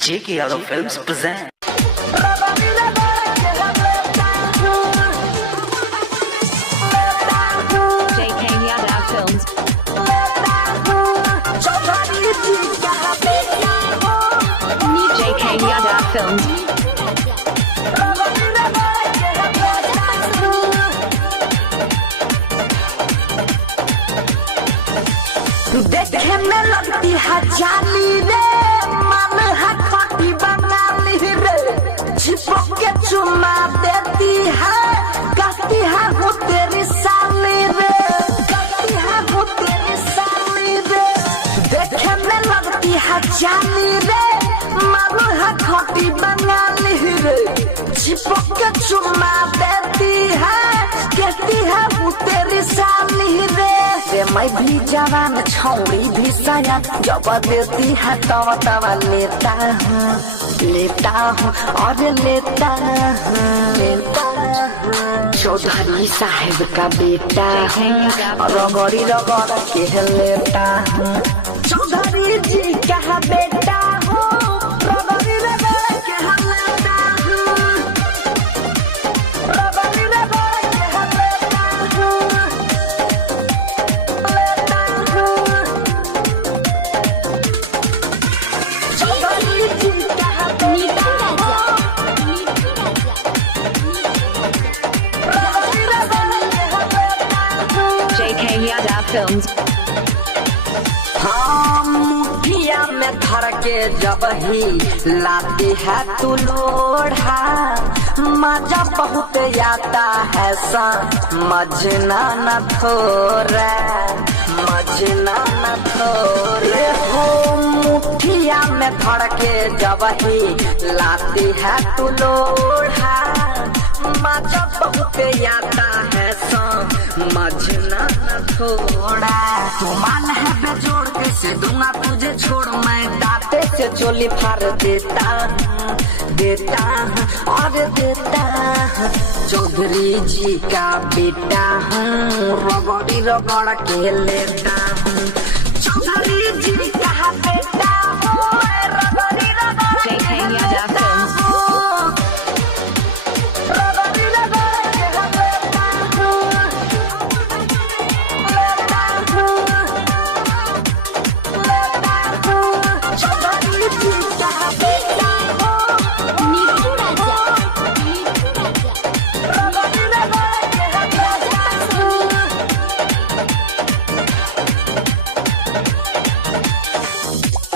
J.K. Yadav Films present. J.K. Yadav Films. J.K. Yadav Films. देखे में लगती है जाली रे, मन है खटी बनाली रे, चिपक के चुमा देती है, कहती है वो तेरी साली रे, कहती है वो तेरी साली रे। देखे में लगती है जाली रे, मन है खटी बनाली रे, चिपक के चुमा देती है, कहती है वो तेरी साली रे। मैं भी जवान छौड़ी भी साया, जब देती है तवा तवा लेता हूँ और लेता हूँ। चौधरी साहब का बेटा हूँ, रगड़ी रगड़ के लेता हूँ। चौधरी जी का बेटा हूँ, रगड़ी रगड़ के लेता हूँ, रगड़ी रगड़ के लेता हूँ। J.K. Yadav Films. हाँ, मुठिया में धर के जब ही लाती है तू लोढ़ा, मजा बहुत आता है सा, मजना न थोड़ा, मजना न थोड़े हो। मुठिया में धर के जब ही लाती है तू लोढ़ा, मजा बहुत आता है सा, मजना न थोड़ा। तुमान है बेजोड़ कैसे दूंगा तुझे छोड़, मैं दाते से चोली फाड़ देता हूँ, देता हूँ और देता हूँ। चौधरी जी का बेटा हूँ, रगड़ी रगड़ के लेता हूँ। चौधरी जी का बेटा हूँ, रगड़ी रगड़ J.K. Yadav Films.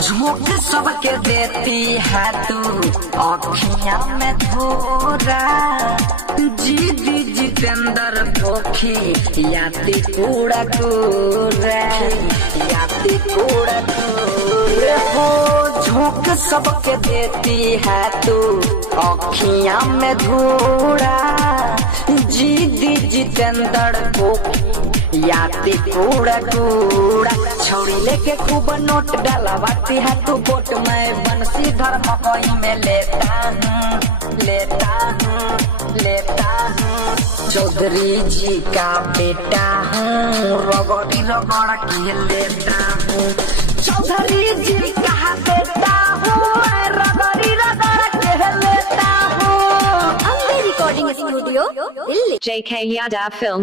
झोंक सबके देती है तू अखियां में धोरा, जीदी जितेंद्र पोखी याती कूड़ा कूड़ा, याती कूड़ा कूड़ा हो। झोंक सबके देती है तू अखियां में धोरा, जीदी जितेंद्र पोखी याती कूड़ा कूड़ा। छौड़ी लेके खूब नोट डलवाती है तू बोट में, बंसी धर मकई में लेता हूँ, लेता हूँ, लेता हूँ। चौधरी जी का बेटा हूँ, रगड़ी रगड़ के लेता हूँ। चौधरी जी का बेटा हूँ, रगड़ी रगड़ के लेता हूँ। J.K. Yadav Films.